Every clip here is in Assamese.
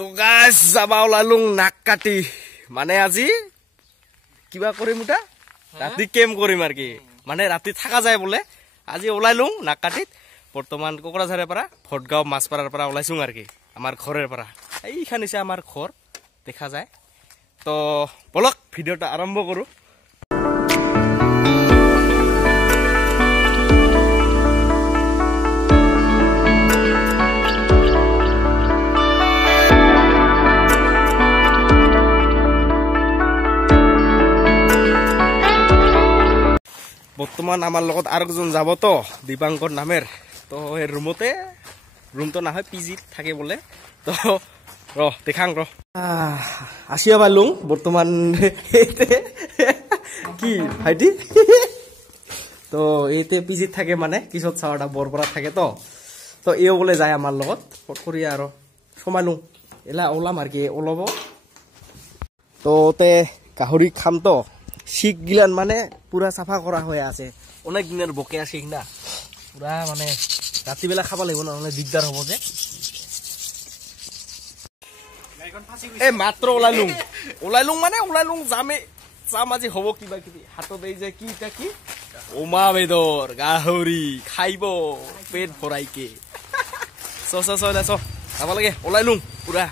তো গাইস যাবা ওলালুং নাক কাটি মানে আজি কিবা কৰিম উটা ৰাতি কেম কৰিম আৰ কি মানে ৰাতি থাকা যায় বলে আজি ওলাইলুং নাক কাটিত বৰ্তমান কোকৰাঝাৰেৰ পৰা ভটগাঁও মাছপাড়াৰ পৰা ওলাইছুং আৰ কি আমাৰ ঘৰেৰ পৰা এইখান আছে আমার ঘর দেখা যায় তো বলক ভিডিওটা আরম্ভ করো বর্তমান আমার লগত আরেকজন যাব তো দীপাঙ্কর নামের তো এই রুম তো না হয় পিজি থাকে বলে তো দেখাং আসিয়া পালুং বর্তমান কি ভাইটি তো এইতে পিজি থাকে মানে কিশোর ছাওয়াটা বরপরা থাকে তো এও বলে যায় আমার লগত ফট করি আর সমালুং এলা ওলাম আর কি ওলাব তো তে গাহরি খাম তো শিখ গিলান মানে পুরা সাফা করা হয়ে আছে অনেক দিনের বকেয়া শিখ না পুরা মানে রাত্রিবেলা খাবা লাগবে না অনেক দিগদার হবো যে মাত্র ওলাইলুং মানে ওলাইলুং যাম আজি হব কিবা কিবি হাতত এই যে কি ওমা বেদর গাহরি খাইব পেট ভরাইকে চ যাব লাগে ওলাইলুং পুরা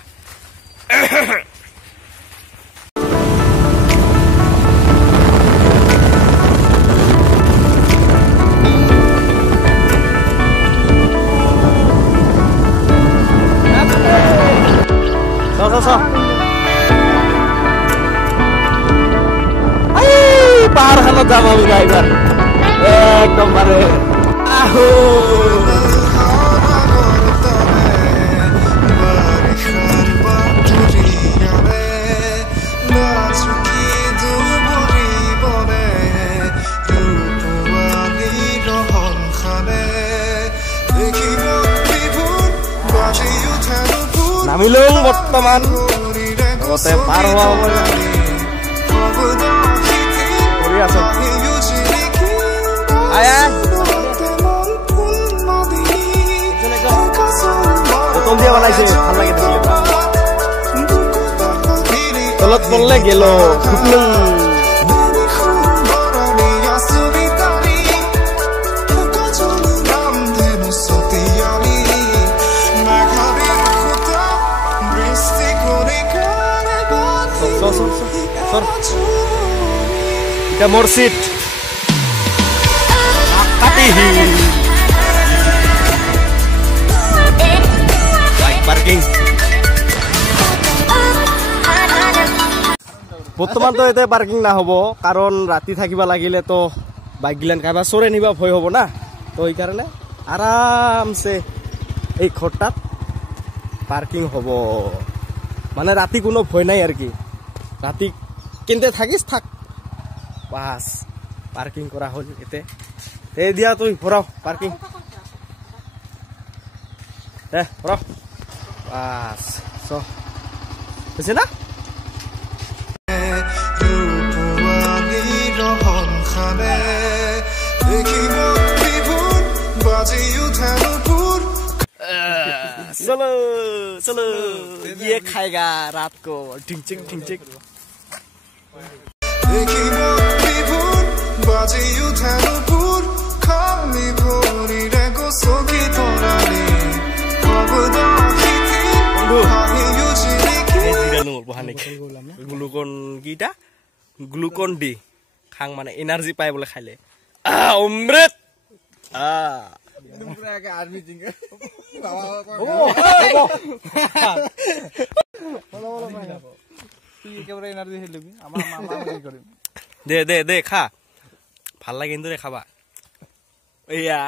পাহাড় খানো যাম আমি এবার একদম মানে নামিলুং বর্তমান পার হওয়া আছো প্রথম দিয়ে বানাইছে ভাল লাগে তলত পড়লে গেল এটা মসজিদ পার্কিং বর্তমান তো এতে পার্কিং না হব কারণ রাতি থাকিবা লাগিলে তো বাইক গিলান কারবা চোরে নিবা ভয় হব না তো এই কারণে আরামসে এই ঘরটাত পার্কিং হব মানে রাতি কোনো ভয় নাই আর কি রাতি কিনতে থাকিস থাক বাস পার্কিং করা হল এতে এই দিয়া তুই ভরাও পার্কিং ভরাও বাস বুঝছে না चलो चलो ये खाएगा रात को ढिंचिक গ্লুকন ডি খাং মানে এনার্জি পায় বলে খাইলে অমৃত দে খা ভাল লাগে কিন্তু খাবা এয়া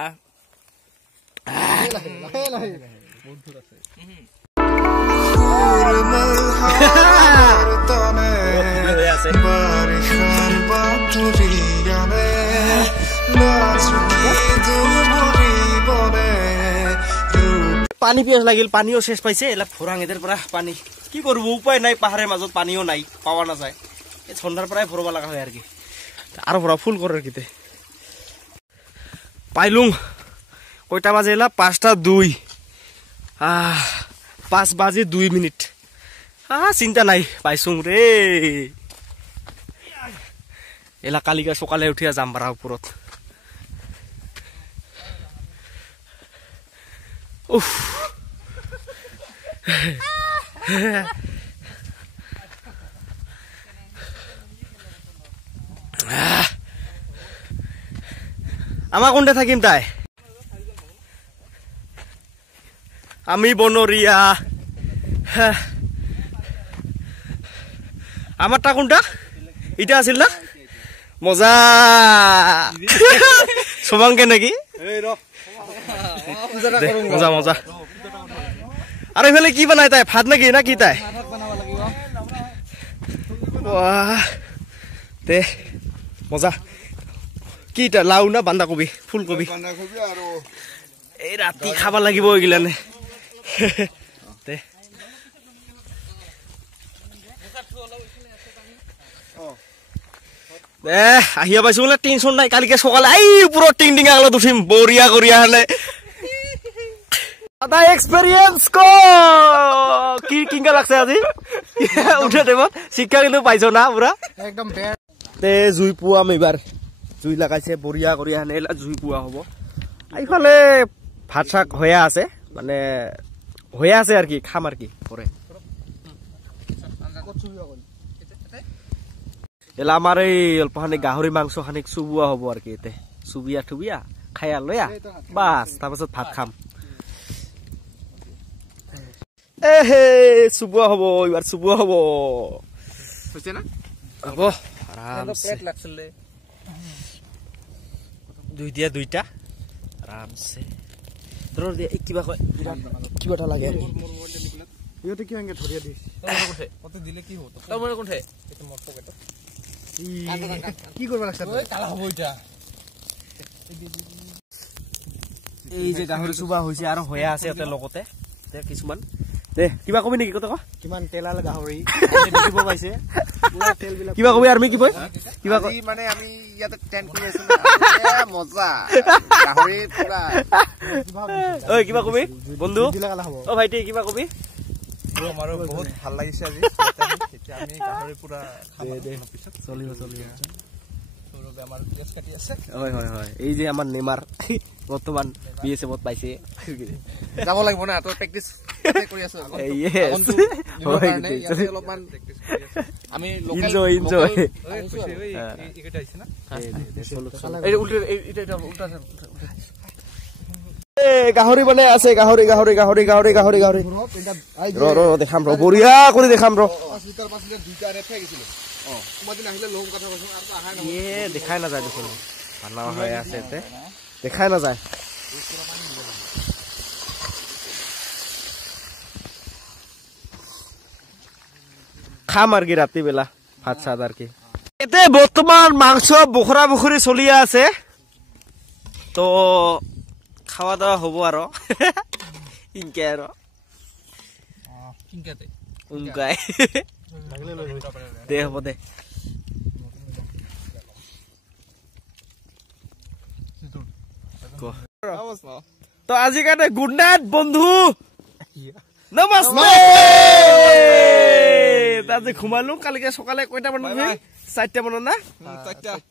পানি পিয়াস লাগিল পানিও শেষ পাইছে এলা ফুরাং এদের পৰা পানি কি করব উপায় নাই পাহাড়ের মাজত পানিও নাই পাওয়া না যায় এই ঠান্ডার পরাই ভরবা লাগা হয় আর কি আর ভরা ফুল করার কিতে পাইলুং কয়টা বাজে এলা 5:02 5 বাজে 2 মিনিট চিন্তা নাই পাইছোং ৰে এলা কালিকা সকালে উঠিয়া যাম বাৰা ওপৰত উফ আমা কোনটা থাকিম তাই আমি বনরিয়া আমারটা কোনটা এটা আছিল না মজা সবাংকে নাকি মজা মজা আর এফালে কি বানাই তাই ভাত নাকি না কি তাই তে মজা কি এটা লাউ না বান্ধাকবি ফুলকবি এই রাতি খাবা লাগিব এইগিলানে তে আহিয়া পাইছো বোলে টেনশন নাই কালিকে সকালে আই পুরো টিং টিং আগলা উঠিম বরিয়া করিয়া হলে দাদা এক্সপেরিয়েন্স কো কি কিংকা লাগছে আজি উঠে দেব শিক্ষা কিন্তু পাইছো না পুরা একদম তে জুই পুয়াম এবার জুই লাগাইছে বরিয়া করিয়া হলে জুই পুয়া হব এইফালে ভাত শাক হয়ে আছে মানে হয়ে আছে আর কি খাম আর কি পরে এলা আমার এই অল্পখানি গাহরি মাংস খানিক চুবুয়া হব আর কি এতে চুবিয়া টুবিয়া খাইয়া লয়া বাস তাৰপাছত ভাত খাম এহে চুবুয়া হব এবার চুবুয়া হব হইছে না হব আরামসে প্লেট লাগছিল দুইটা আরামসে ধর দিয়া কিবা কয় কিবাটা লাগে ইহতে কি হঙ্গে ধরিয়া দিস কোঠে কত দিলে কি হতো তোর মনে কোঠে এটা মোর পকেটে কি করবা লাগছ ওই কালা হবো এটা এই যে গাহৰি সুবা হইছে আৰু হয়া আছে এতে লগতে তে কিছুমান তে কিবা কবি নেকি কত ক কিমান তেলাল গাহৰি দেখিব পাইছে পুৰা তেল বিলা কিবা কবি আৰ্মি কি কয় কিবা মানে আমি ইয়াতে টেন্ট কৰি আছো মজা গাহৰি পুৰা ঐ কিবা কবি বন্ধু ও ভাইটি কিবা কবি আমাৰো বহুত ভাল লাগিছে আজি এতিয়া আমি গাহৰি পুৰা চলিব সৌৰভে আমাৰ পিয়াজ কাটি আছে হয় হয় হয় এই যে আমাৰ নেমাৰ বৰ্তমান বিএসএফত পাইছে যাব লাগিব না তো প্ৰেক্টিস কৰি আছো অলপমান প্ৰেক্টিস কৰি আছো আমি লোকেল এনজয় এইটা আছে না এই উল্টা উল্টা গাহৰি বনাই আছে গাহৰি ৰ দেখাম ৰ বঢ়িয়া কৰি দেখাম ৰ দেখাই নাযায় দেখোন ভালা হৈ আছে দেখাই নাযায় খাম আর কি রাত্রি বেলা ভাত চাত আর কি এতে বর্তমান মাংস বখরা বখরি চলিয়া আছে তো খাওয়া দাওয়া হবো আরো ইনকে আরো কিনকাতে উনকাই দে হবো দে তো আজি কানে গুড নাইট বন্ধু নমস্তে তাতে ঘুমালো কালিকে সকালে কয়টা মানত 4টা মানত না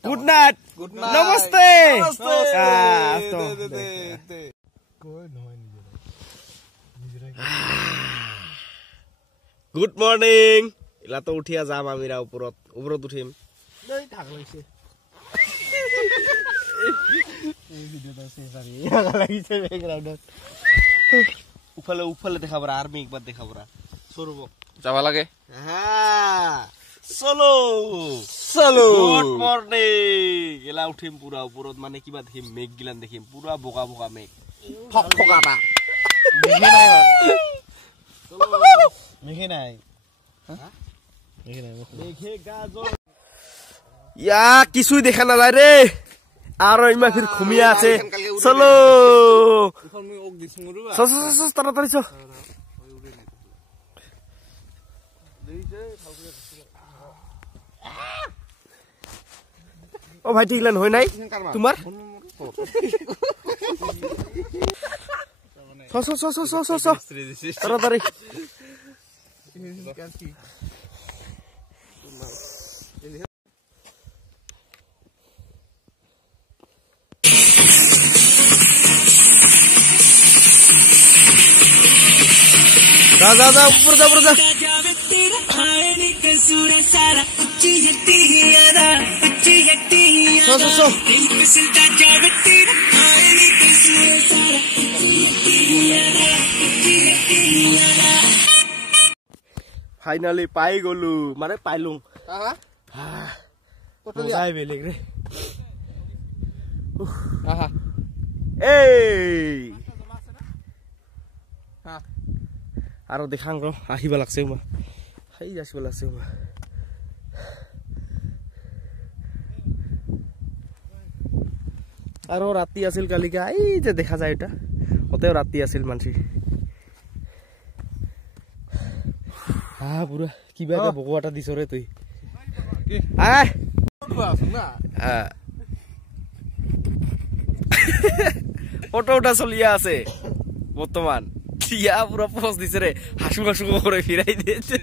good night namaste good morning এলা তো উঠিয়া যাম আমিরা উপরত উঠিম উফালে দেখাব আর্মি একবার দেখাব সরব যাবা লাগে চলো গুড মর্নিং এলা উঠিম পুরা উপরত মানে কিবা দেখিম মেঘ গিলান দেখিম পুরা বোকা বোকা মেঘ ফকফকাটা মেঘে নাই ইয়া কিছুই দেখা না যায় রে আর ইমা ফির ঘুমিয়া আছে চলো তাড়াতাড়ি চল ও ভাই টিকলেন হয় নাই তোমার তাড়াতাড়ি जा ऊपर जा फाइनली पाई गलु माने पाइलुं मजाय बेलेग रे आरो देखां र आहिबा लागसे मा हाइ जासिबा लागसे मा आरो राति आसिल कालिका এই যে দেখা যায় এটা ওতেও রাতি আছিল মানসি পুরা কিবা এটা বকোয়াটা দিছ রে তুই কি আয় না ফটোটা চলিয়া আছে বর্তমান ইয়া পুরা পোজ দিছে রে হাসু হাসু করে ফিরাই দিয়েছে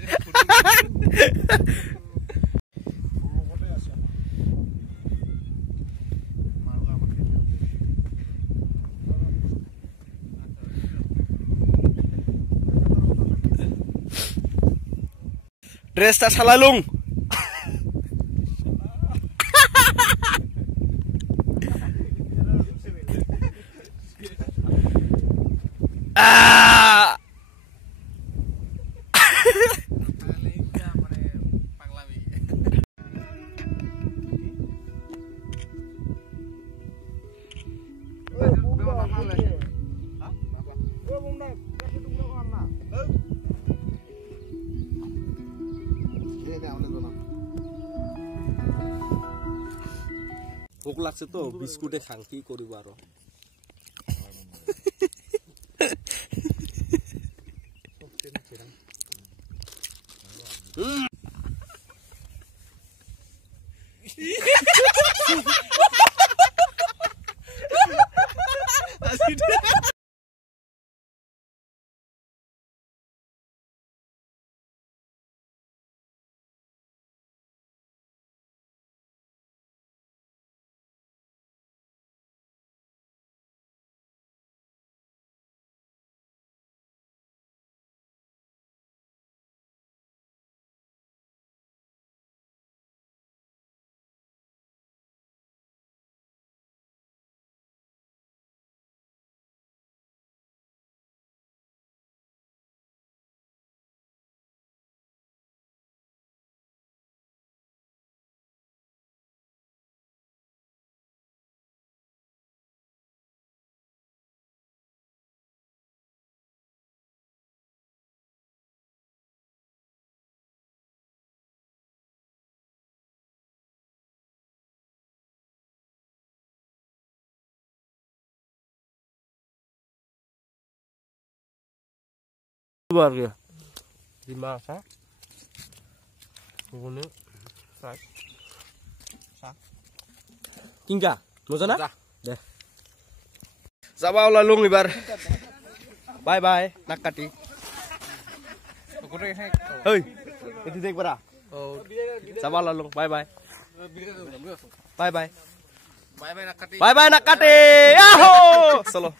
ड्रेसটা সালালুং ভোক লাগছে তো বিস্কুটে খাং কি করিব আরো luar ya 5 sak ngene sak tinggal mau sana deh যাবা ওলালুং এবার বাই বাই নাক কাটি ওই এটি দেখবরা যাবা ওলালুং bye bye bye bye bye bye নাক কাটি আহো চলো